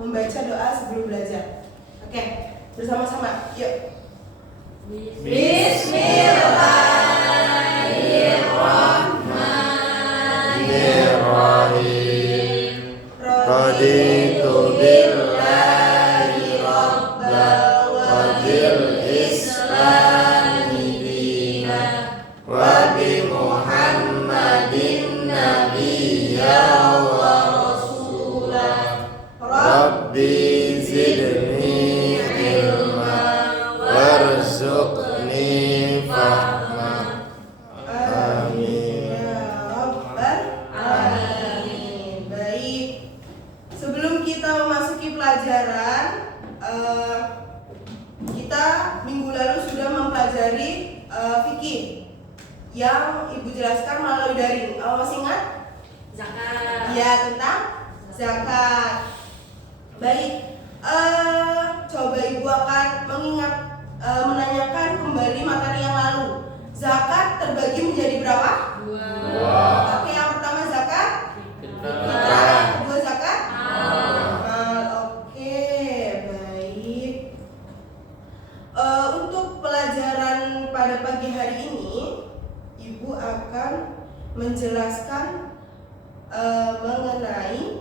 membaca doa sebelum belajar. Oke, bersama-sama. Yuk. Bismillahirrahmanirrahim. Raditu billahi rabba wa bil islami dina wa bi Muhammadin nabiyya wa rasulah. Rabbi zidni ilma warzuqni fahma. Amin. Ya Rabbal Alamin. Baik. Sebelum kita memasuki pelajaran, kita minggu lalu sudah mempelajari fikih yang Ibu jelaskan melalui daring. Masih ingat? Zakat. Ya, tentang zakat. Baik. Coba Ibu akan menanyakan kembali materi yang lalu. Zakat terbagi menjadi berapa? Dua. Oke, yang pertama zakat Fitrah. kedua zakat Mal. Oke, baik. Untuk pelajaran pada pagi hari ini, Ibu akan menjelaskan mengenai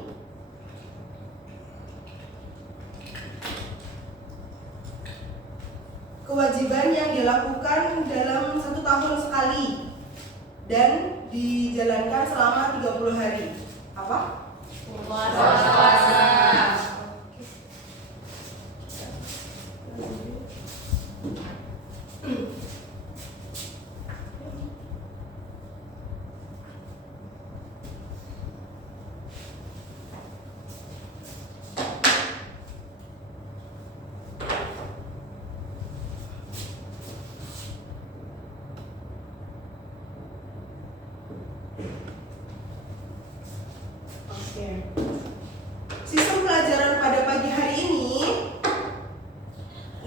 kewajiban yang dilakukan dalam 1 tahun sekali dan dijalankan selama 30 hari. Apa? Puasa. Oke. Sistem pelajaran pada pagi hari ini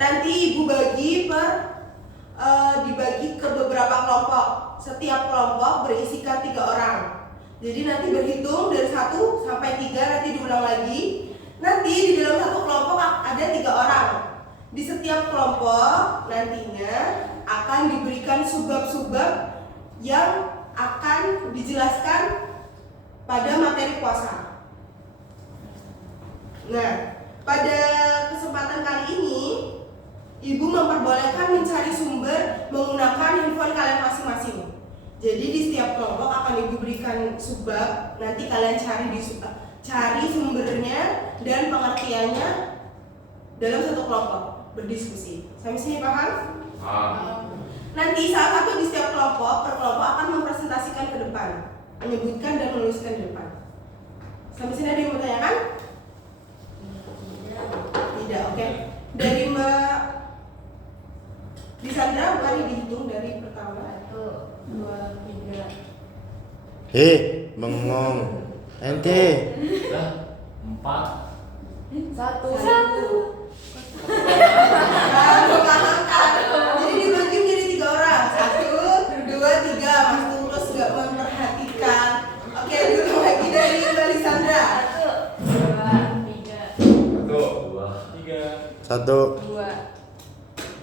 nanti Ibu dibagi ke beberapa kelompok. Setiap kelompok berisikan 3 orang. Jadi nanti berhitung dari 1 sampai 3, nanti diulang lagi. Nanti di dalam satu kelompok ada 3 orang. Di setiap kelompok nantinya akan diberikan subbab-subbab yang akan dijelaskan pada materi puasa. Nah, pada kesempatan kali ini Ibu memperbolehkan mencari sumber menggunakan handphone kalian masing-masing. Jadi di setiap kelompok akan Ibu berikan subbab, nanti kalian cari sumbernya dan pengertiannya dalam satu kelompok, berdiskusi. Sampai sini paham? Nanti salah satu di setiap kelompok per kelompok akan mempresentasikan ke depan, menyebutkan dan menuliskan di depan. Sampai sini ada yang mau tanyakan? Tidak, oke. Dari Mbak Disandra, mari dihitung dari pertama. 1, 2, 3. Bengong. Ente. 4. 1. Jadi dibagi menjadi 3 orang. 1, 2, 3. Mas Tulus nggak memperhatikan. Oke, dulu lagi dari Mbak Lisandra. 1, 2, 3. 1. 2,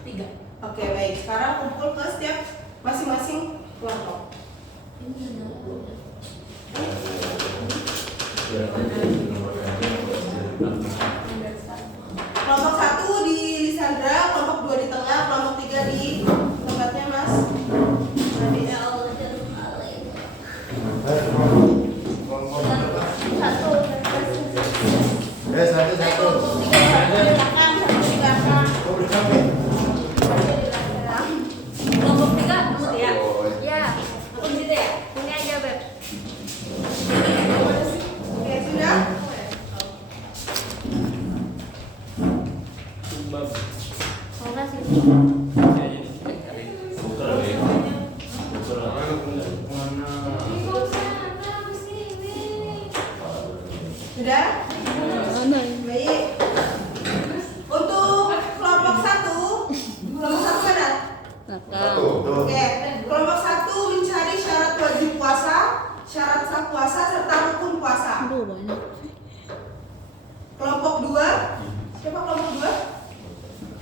3. Oke, baik. Sekarang kumpul ke setiap masing-masing kelompok. Kelompok 1 di Lisandra, kelompok 2 di tengah, kelompok 3 di tempatnya Mas Nadis. Satu. Kelompok 3 kamu ya? Ya. Aku di situ ya? Ini aja, Beb. Oke, sudah? Kalau nggak sih. Sudah? Baik. Untuk kelompok 1 mana? Oke, kelompok 1 mencari syarat wajib puasa, syarat sah puasa serta rukun puasa. Aduh, banyak. Kelompok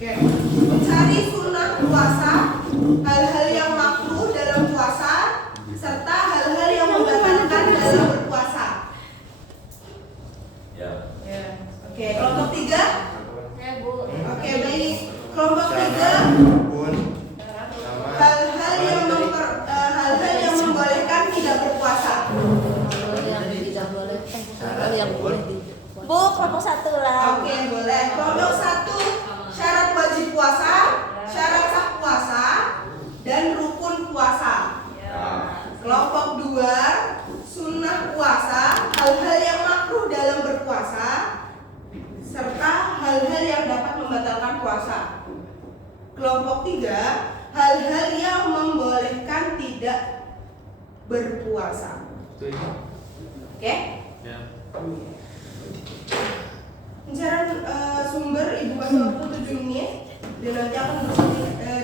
Oke, mencari sunnah puasa, hal-hal yang makruh dalam puasa, serta hal-hal yang membatalkan dalam berpuasa. Ya. Oke, kelompok 3. Bu. Oke, baik. Kelompok 3, pun sama hal-hal yang membolehkan tidak berpuasa. Yang tidak boleh. Yang boleh. Bu, kelompok 1 lah. Oke, boleh. Kelompok 1, syarat wajib puasa, syarat sah puasa, dan rukun puasa. Kelompok 2, sunnah puasa, hal-hal yang makruh dalam berpuasa, serta hal-hal yang dapat membatalkan puasa. Kelompok 3, hal-hal yang membolehkan tidak berpuasa. Oke? Pencarian sumber Ibu kasih waktu 7 menit dan nanti akan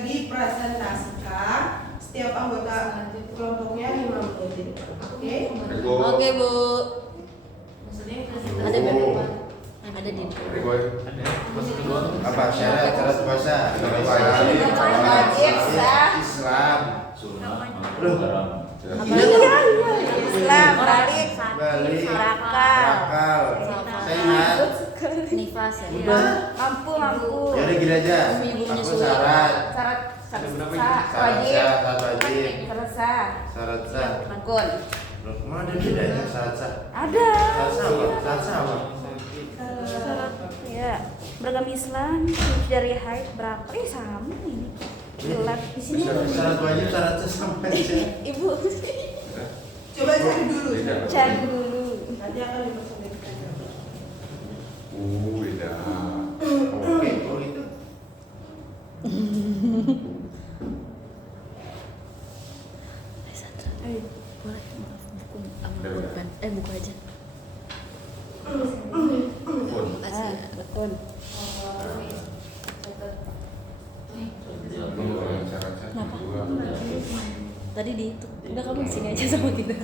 dipresentasikan setiap anggota kelompoknya 5 menit. Oke? Oke, Bu. Ada berapa? Ada di. apa syarat puasa? Wajib sah. Islam. Loh. Islam, balik, Balik. Rakal, Sehat. nifas ya. Udah. Mampu. Ya udah gini aja. Aku syarat. Syarat Syarat wajib. Syarat sah. Rukun. Loh, mana ada bedanya syarat sah? Ada. Syarat sah apa? Syarat sah apa? Syarat ya beragama Islam dari haid berapa? Sama ini. Gelat di sini. Syarat wajib, syarat sah sama aja. Ibu Coba cari dulu. cari dulu. Nanti akan dipresentasikan. Beda. Oke, kalau gitu. Ayo, boleh buku aja. Rukun. Tadi di itu. Udah kamu di sini aja sama kita.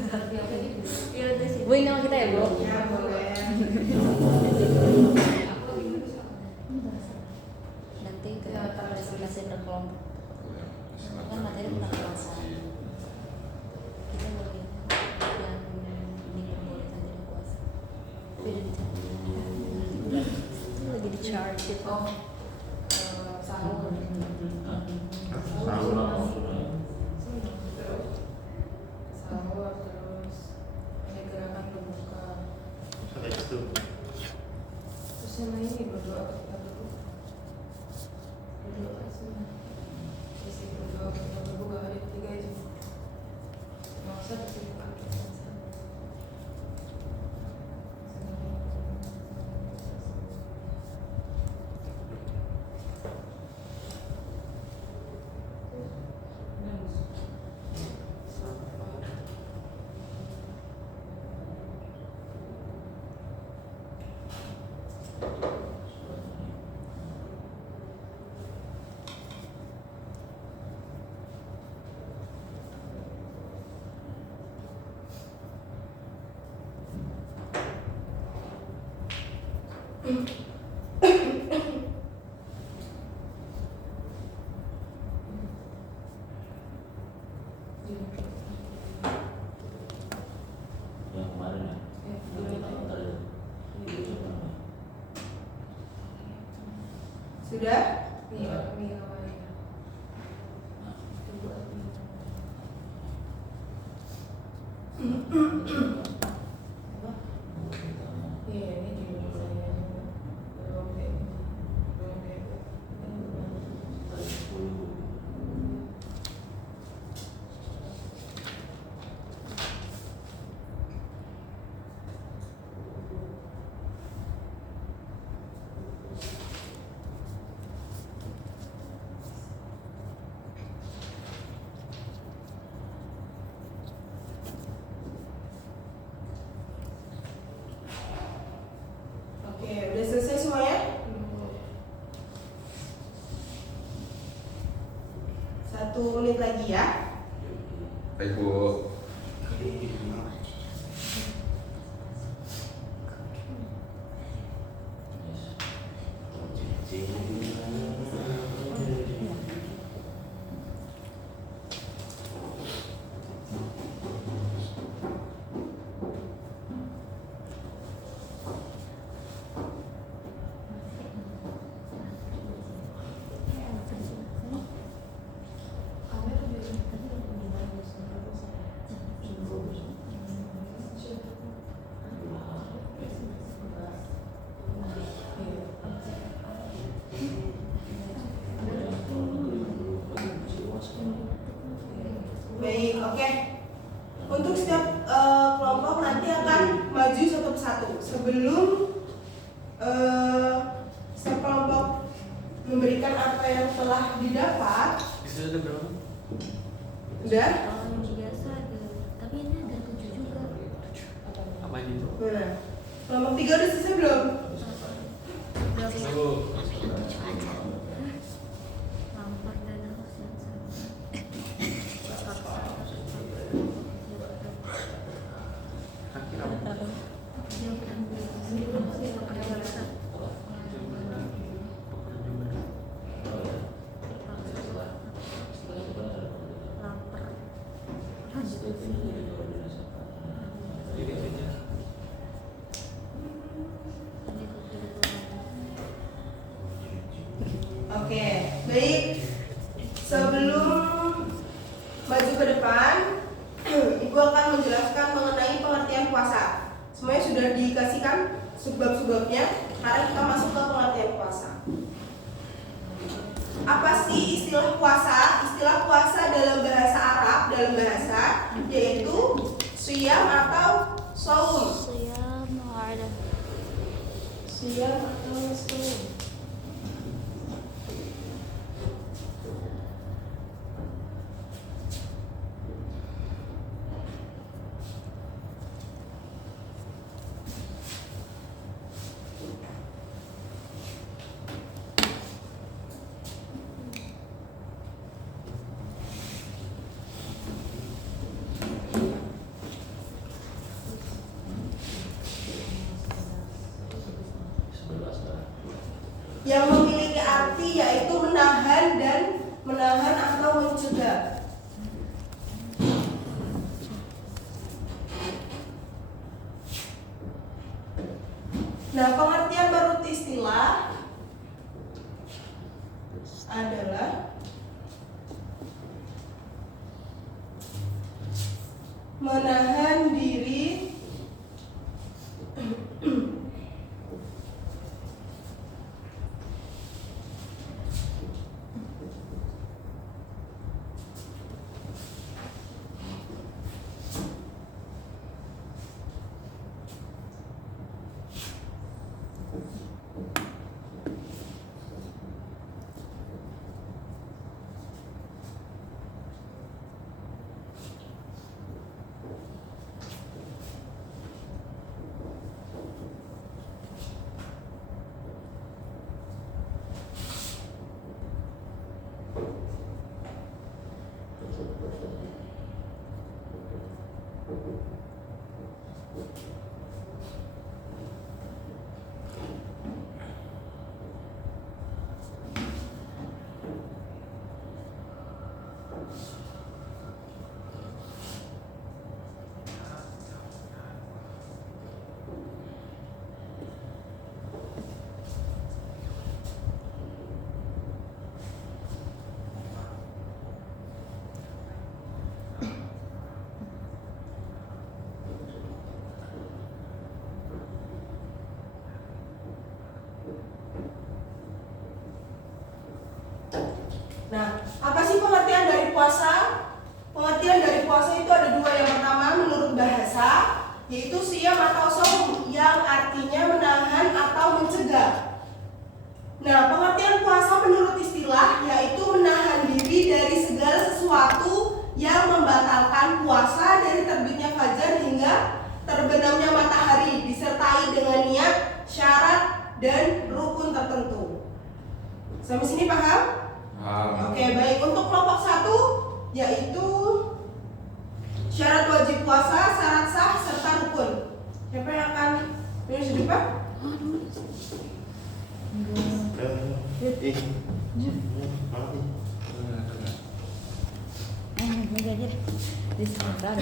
Bu, ini sama kita ya, Bu? Ya, boleh. Nanti kita presentasi berkelompok. Kan materi tentang puasa. Kita boleh yang diperbolehkan tidak puasa. Beda di chart. Itu lagi di chart gitu. Sahur. Sahur terus ada gerakan berbuka. Sampai situ. Terus yang ini berdoa ketika berbuka. Berdoa semua. Isi berdoa ketika berbuka hari ketiga itu. Nggak usah disibukkan. Yang kemarin ya. Sudah? Oke, udah selesai semuanya? 1 menit lagi ya. Baik, Bu. Oke. Untuk setiap kelompok nanti akan maju satu persatu. Sebelum setiap kelompok memberikan apa yang telah didapat. Bisa ada berapa? Udah? Kalau yang biasa ada, tapi ini ada 7 juga. Apa ini tuh? Nah, kelompok 3 udah selesai belum? Tunggu. Lampar dan harus yang Kaki apa? Oke, baik. Sebelum maju ke depan, Ibu akan menjelaskan mengenai pengertian puasa. Semuanya sudah dikasihkan sebab-sebabnya. Sekarang kita masuk ke pengertian puasa. Apa sih istilah puasa? Istilah puasa dalam bahasa Arab, dalam bahasa yaitu siyam atau saum. Siyam ada. Siyam atau saum. Yang memiliki arti yaitu menahan dan menahan atau mencegah. Nah, pengertian menurut istilah adalah menahan diri Nah, apa sih pengertian dari puasa? Pengertian dari puasa itu ada dua. Yang pertama menurut bahasa, yaitu siyam atau saum, yang artinya menahan atau mencegah. Nah, pengertian puasa menurut istilah yaitu menahan diri dari segala sesuatu yang membatalkan puasa dari terbitnya fajar hingga terbenamnya matahari, disertai dengan niat, syarat, dan rukun tertentu. Sampai sini paham? Oke, baik. Untuk kelompok 1 yaitu syarat wajib puasa, syarat sah, serta rukun. Siapa yang akan menulis di depan? Jadi di seberang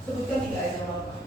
Sebutkan 3 aja Bapak.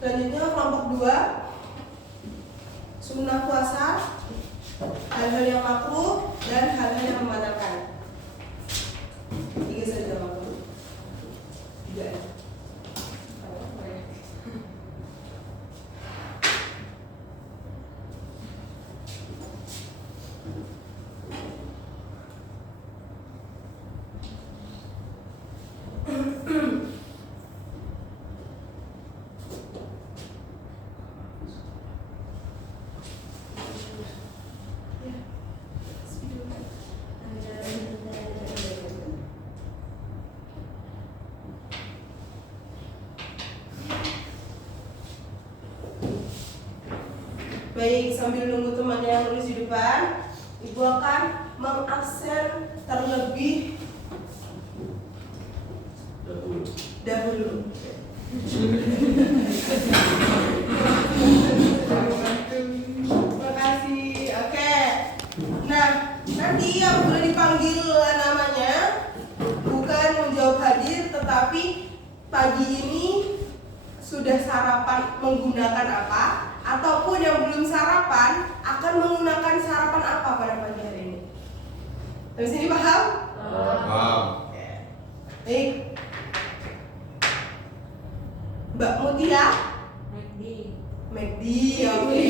Selanjutnya kelompok 2, sunnah puasa, hal-hal yang makruh dan hal-hal yang membatalkan. 3 saja makruh. 3. Baik, sambil nunggu temannya yang nulis di depan, Ibu akan mengabsen terlebih dahulu. Terima kasih. Oke. Nah, nanti yang boleh dipanggil namanya bukan menjawab hadir, tetapi pagi ini sudah sarapan menggunakan apa, ataupun yang belum sarapan akan menggunakan sarapan apa pada pagi hari ini. Terus ini paham? Paham. Baik. Mbak Mutia? McD, oke.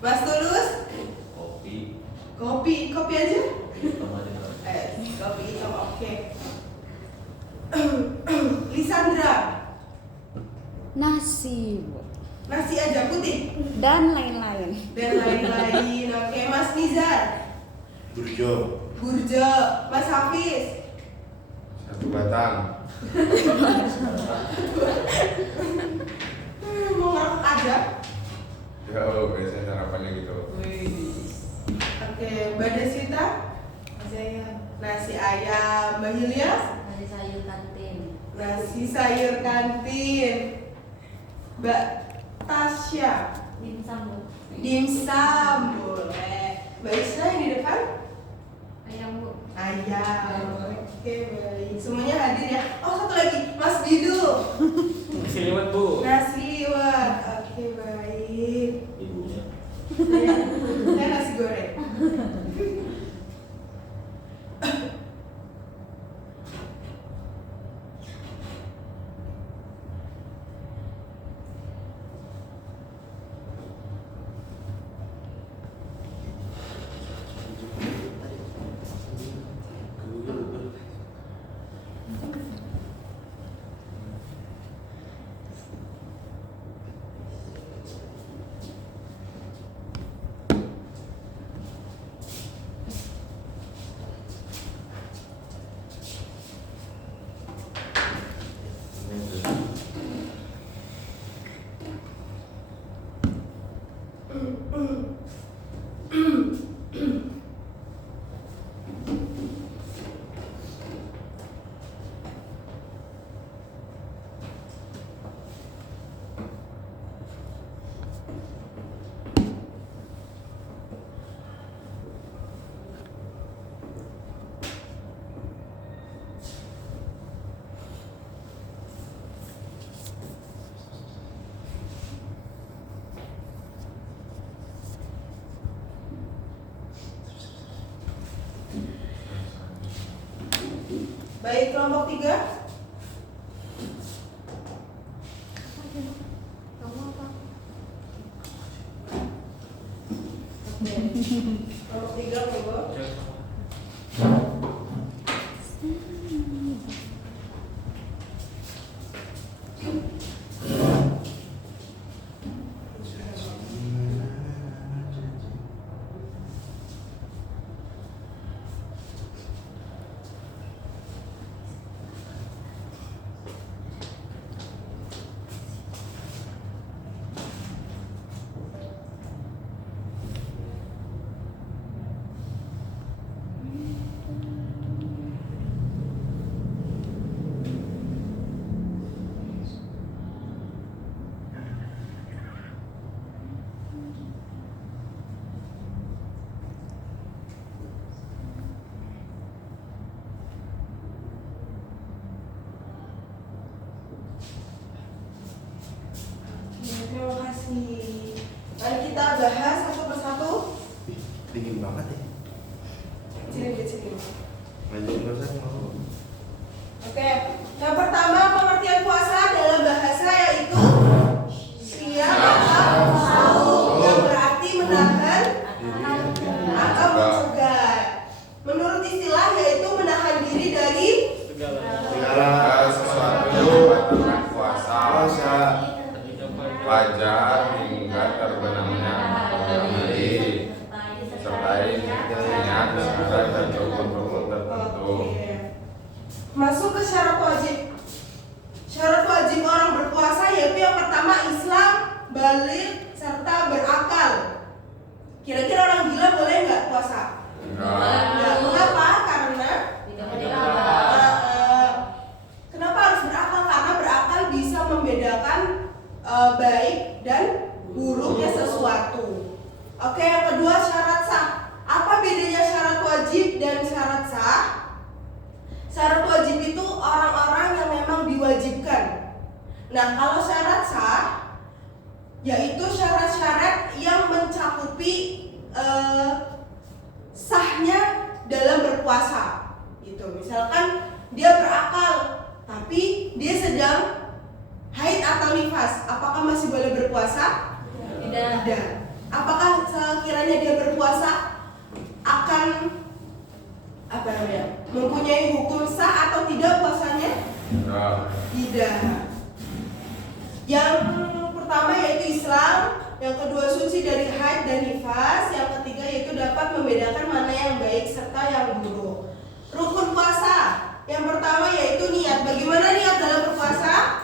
Mas Tulus? Kopi. Kopi aja? Kopi Kopi hitam, oke. Lisandra? Nasi Nasi aja putih? dan lain-lain. Dan lain-lain, oke. Mas Nizar? Burjo. Burjo. Mas Hafiz? 1 batang. Mau ngerokok aja? Ya, biasanya sarapannya gitu. Oke, Mbak Deswita? Nasi ayam. Mbak Yulias? Nasi sayur kantin. Nasi sayur kantin. Mbak Tasya? Dimsum, boleh. Mbak Isra yang di depan? Ayam, Bu. Ayam. Oke, baik. Semuanya hadir ya. Oh, satu lagi, Mas Didu. Nasi liwet, Bu. Nasi liwet. Oke, baik. Ibunya. Saya nasi goreng. Baik, kelompok 3. Kamu apa? Kelompok 3, monggo. terima kasih. Mari kita bahas satu persatu. Dingin banget ya. Sini. Lanjut Ustaz mau. Oke, yang pertama pengertian puasa dalam bahasa yaitu siam atau sahur, yang berarti menahan atau mencegah. Menurut istilah yaitu menahan diri dari Segala sesuatu batalkan puasa fajar hingga terbenamnya matahari sertai niat syarat dan rukun-rukun tertentu. Oke. Masuk ke syarat wajib. Syarat wajib orang berpuasa yaitu yang pertama Islam, baligh, serta berakal. Kira-kira orang gila boleh nggak puasa? Nggak. Mengapa? Karena kenapa harus berakal? Karena berakal bisa membedakan baik dan buruknya sesuatu. Oke, yang kedua syarat sah. Apa bedanya syarat wajib dan syarat sah? Syarat wajib itu orang-orang yang memang diwajibkan. Nah, kalau syarat sah yaitu syarat-syarat yang mencakupi sahnya dalam berpuasa. Gitu. Misalkan dia berakal tapi dia sedang haid atau nifas, apakah masih boleh berpuasa? Tidak. Apakah sekiranya dia berpuasa akan mempunyai hukum sah atau tidak puasanya? Tidak. Yang pertama yaitu Islam, yang kedua suci dari haid dan nifas, yang ketiga yaitu dapat membedakan mana yang baik serta yang buruk. Rukun puasa, yang pertama yaitu niat. Bagaimana niat dalam berpuasa?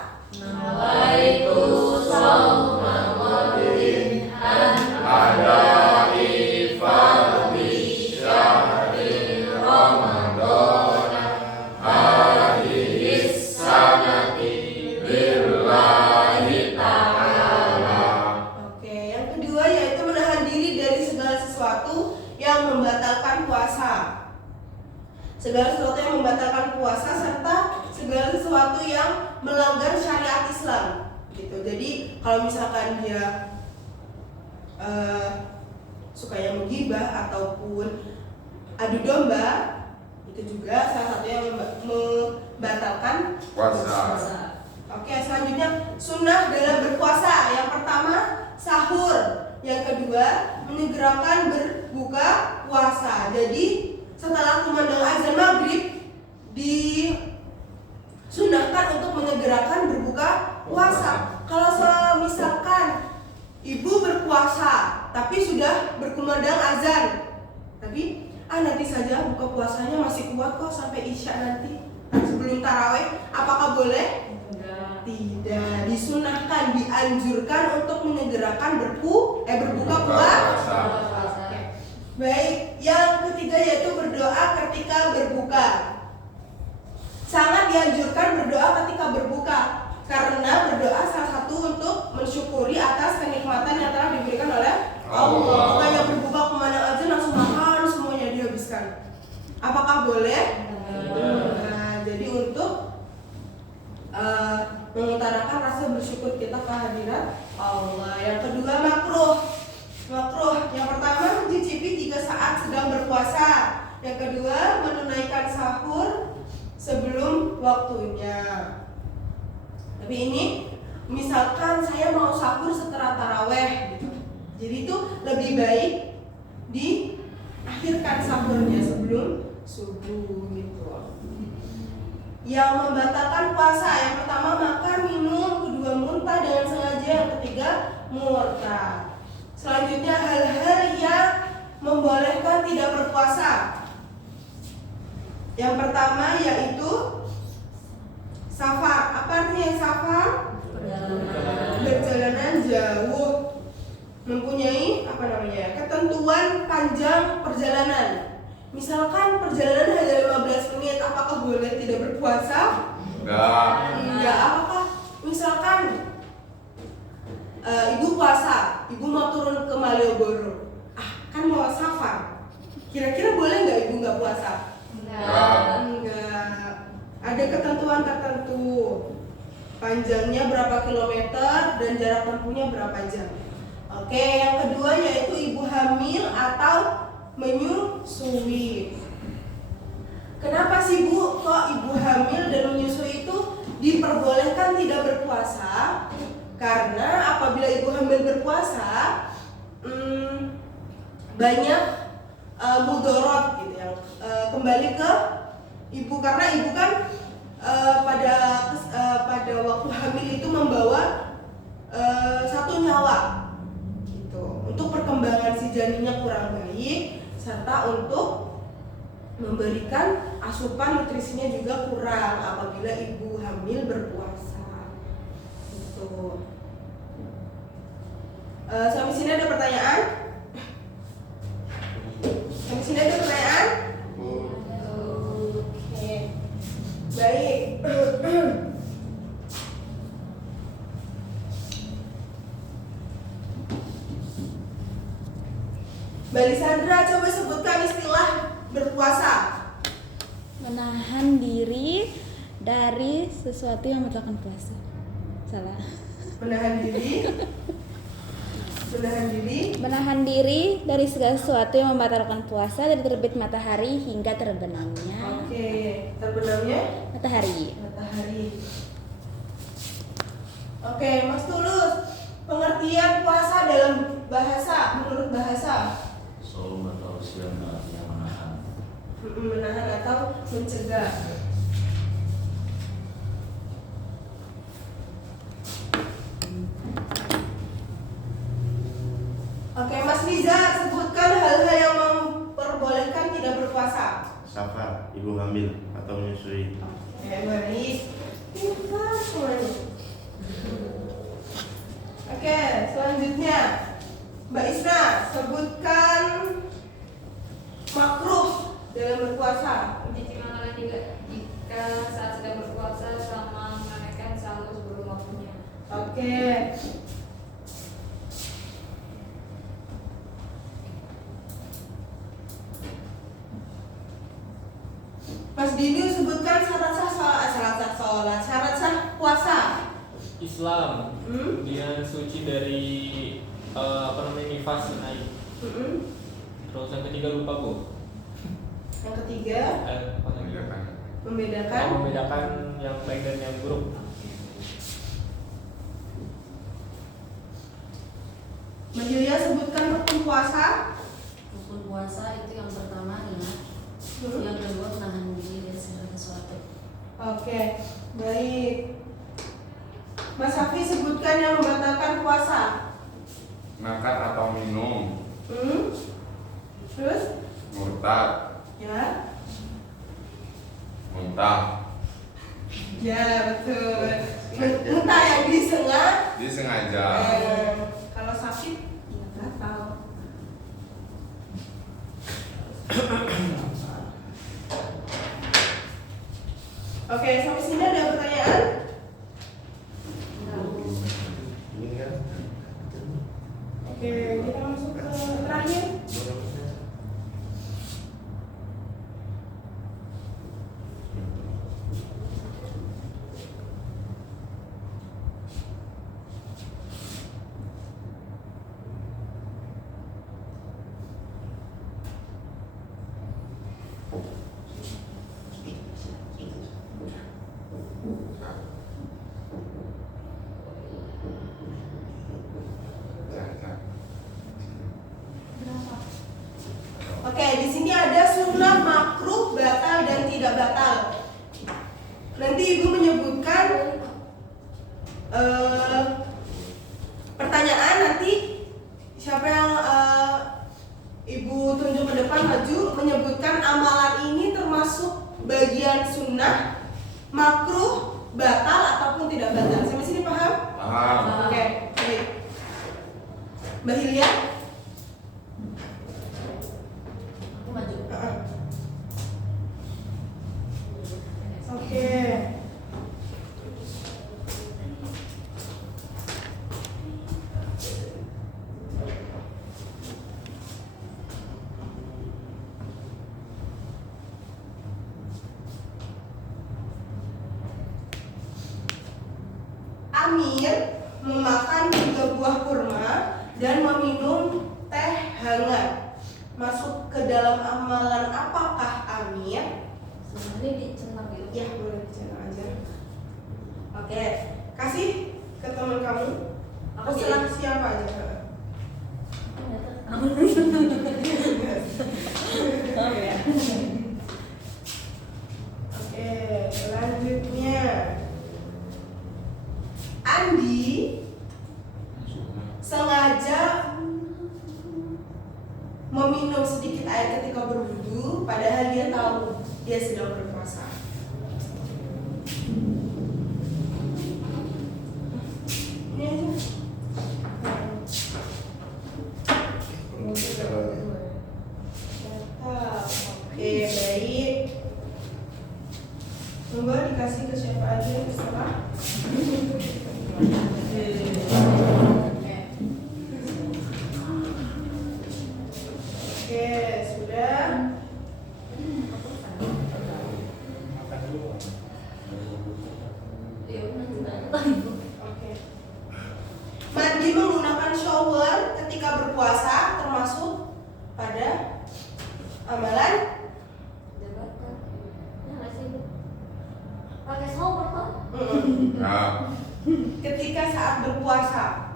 Segala sesuatu yang membatalkan puasa serta segala sesuatu yang melanggar syariat Islam gitu. Jadi kalau misalkan dia sukanya menggibah ataupun adu domba, itu juga salah satu yang membatalkan puasa. Oke, selanjutnya sunnah dalam berpuasa. Yang pertama sahur, yang kedua menyegerakan berbuka puasa. Jadi setelah kumandang azan maghrib disunahkan untuk menyegerakan berbuka puasa. Kalau misalkan ibu berpuasa tapi sudah berkumandang azan, tapi nanti saja buka puasanya masih kuat kok sampai isya nanti sebelum taraweh, apakah boleh? Tidak. Disunahkan, dianjurkan untuk menyegerakan berbuka puasa. Baik, yang ketiga yaitu berdoa ketika berbuka. Sangat dianjurkan berdoa ketika berbuka, karena berdoa salah satu untuk mensyukuri atas kenikmatan yang telah diberikan oleh Allah. Bukan yang berbuka kemana aja langsung makan semuanya dihabiskan. Apakah boleh? Nah, jadi untuk mengutarakan rasa bersyukur kita kehadirat Allah. Yang kedua makruh. Yang pertama mencicipi jika saat sedang berpuasa. Yang kedua menunaikan sahur sebelum waktunya. Tapi ini misalkan saya mau sahur setelah taraweh gitu. Jadi itu lebih baik diakhirkan sahurnya sebelum subuh gitu. Yang membatalkan puasa, yang pertama makan, minum, kedua muntah dengan sengaja, yang ketiga murtad. Selanjutnya hal-hal yang membolehkan tidak berpuasa. Yang pertama yaitu safar. Apa artinya safar? Perjalanan jauh. Mempunyai ketentuan panjang perjalanan. Misalkan perjalanan hanya 15 menit, apakah boleh tidak berpuasa? Enggak. Apakah misalkan ibu puasa, ibu mau turun ke Malioboro, kan mau safar, kira-kira boleh nggak ibu nggak puasa? Enggak. Ada ketentuan tertentu. panjangnya berapa kilometer, dan jarak tempuhnya berapa jam. Oke, yang kedua yaitu ibu hamil atau menyusui. Kenapa sih Bu kok ibu hamil dan menyusui itu diperbolehkan tidak berpuasa? Karena apabila ibu hamil berpuasa, banyak mudorot gitu yang kembali ke ibu, karena ibu kan pada waktu hamil itu membawa satu nyawa gitu. Untuk perkembangan si janinnya kurang baik, serta untuk memberikan asupan nutrisinya juga kurang apabila ibu hamil berpuasa gitu. Sampai sini ada pertanyaan? Sampai sini ada pertanyaan? Oke, baik. Mbak Lisandra, coba sebutkan istilah berpuasa. Menahan diri dari sesuatu yang membatalkan puasa. Salah. Menahan diri. Menahan diri. Menahan diri dari segala sesuatu yang membatalkan puasa dari terbit matahari hingga terbenamnya Oke, terbenamnya matahari. matahari. Oke, Mas Tulus, pengertian puasa dalam bahasa, menurut bahasa? Saum atau siam yang menahan. Menahan atau mencegah. Oke, Mas Riza, sebutkan hal-hal yang memperbolehkan tidak berpuasa. Safar, ibu hamil atau menyusui. Oke, baik. Pintar semuanya. Oke, selanjutnya Mbak Isna, sebutkan makruh dalam berpuasa. Mencuci makanan jika saat sedang berpuasa sama menaikkan sahur sebelum waktunya. Oke. Mas Dini, sebutkan syarat sah puasa. Islam, kemudian suci dari nifas naik. Terus yang ketiga lupa Bu. Yang ketiga, Apa lagi? membedakan. Membedakan yang baik dan yang buruk. Mbak Julia, sebutkan rukun puasa. Rukun puasa itu yang pertama niat, yang kedua menahan diri dari segala sesuatu. Oke, baik. Mas Safi, sebutkan yang membatalkan puasa. Makan atau minum, Terus? murtad, Ya. muntah, Ya, betul. Muntah yang disengaja. Kalau sakit, ya batal. Oke, sampai sini ada pertanyaan? Ini kan Oke, kita masuk ke terakhir. Oke, di sini ada sunnah, makruh, batal, dan tidak batal. Nanti Ibu menyebutkan pertanyaan, nanti siapa yang Ibu tunjuk ke depan maju menyebutkan amalan ini termasuk bagian sunnah, makruh, batal, ataupun tidak batal. Sampai sini paham? Paham. Oke, baik. Mbak Hilya? Aku maju. Oke. makan 3 buah kurma dan meminum teh hangat masuk ke dalam amalan apakah Amir? Sebenarnya dicenang gitu. Ya boleh bicara aja. Oke, kasih ke teman kamu. Apa sih? Terserah siapa aja. Oh ya. Oke, selanjutnya Andi sengaja meminum sedikit air ketika berwudu, padahal dia tahu dia sedang berpuasa. Ini aja. Oke, baik. Monggo dikasih ke siapa aja terserah. Oke, sudah. Makan dulu. Ya udah nanti. Oke. Mandi menggunakan shower ketika berpuasa termasuk pada amalan Jabatan. Ya nggak sih Bu? Pakai shower kok. Ya. ketika saat berpuasa.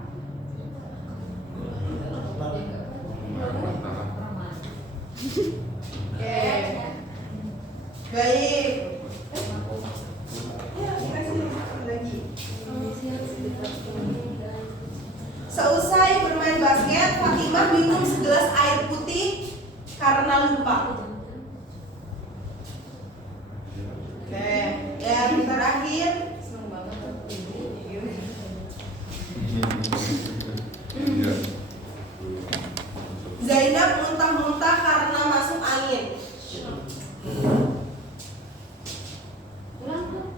Oke. Baik. Ya, kasih lagi. Seusai bermain basket, Fatimah minum segelas air putih karena lupa. Oke, yang terakhir Seneng banget tuh. Iya. Zainab muntah-muntah karena masuk angin. Ulang tuh.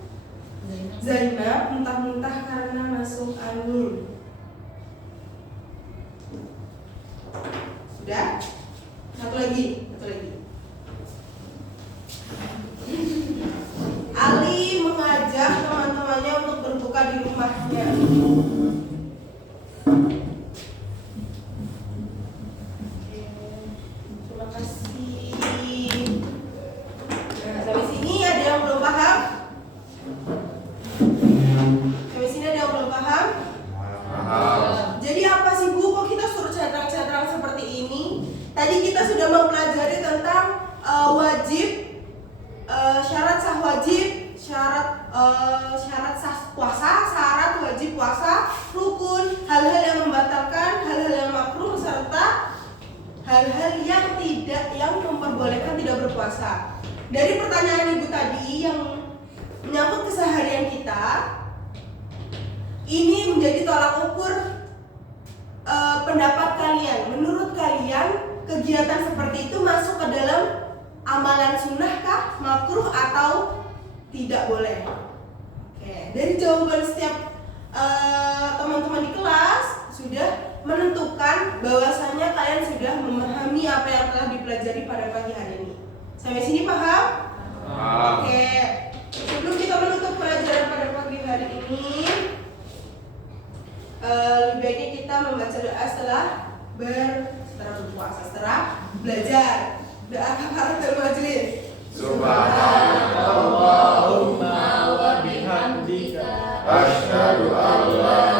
Zainab muntah-muntah karena masuk angin. Sudah? Satu lagi. Ali mengajak teman-temannya untuk berbuka di rumahnya. Oke, terima kasih. Nah, sampai sini ada yang belum paham? Sampai sini ada yang belum paham? Jadi apa sih Bu, kok kita suruh cadrang-cadrang seperti ini? Tadi kita sudah mempelajari tentang wajib, syarat sah wajib, syarat sah puasa, syarat wajib puasa, rukun, hal-hal yang membatalkan, hal-hal yang makruh, serta hal-hal yang memperbolehkan tidak berpuasa. Dari pertanyaan Ibu tadi yang menyangkut keseharian kita, ini menjadi tolak ukur pendapat kalian. Menurut kalian kegiatan seperti itu masuk ke dalam amalan sunnah kah, makruh atau tidak boleh? Oke, dari jawaban setiap teman-teman di kelas sudah menentukan bahwasanya kalian sudah memahami apa yang telah dipelajari pada pagi hari ini. Sampai sini paham? Oke, sebelum kita menutup pelajaran pada pagi hari ini, lebih baiknya kita membaca doa setelah berpuasa, setelah belajar. Doa kafaratul majelis. Subhanallahumma wa bihamdika asyhadu an la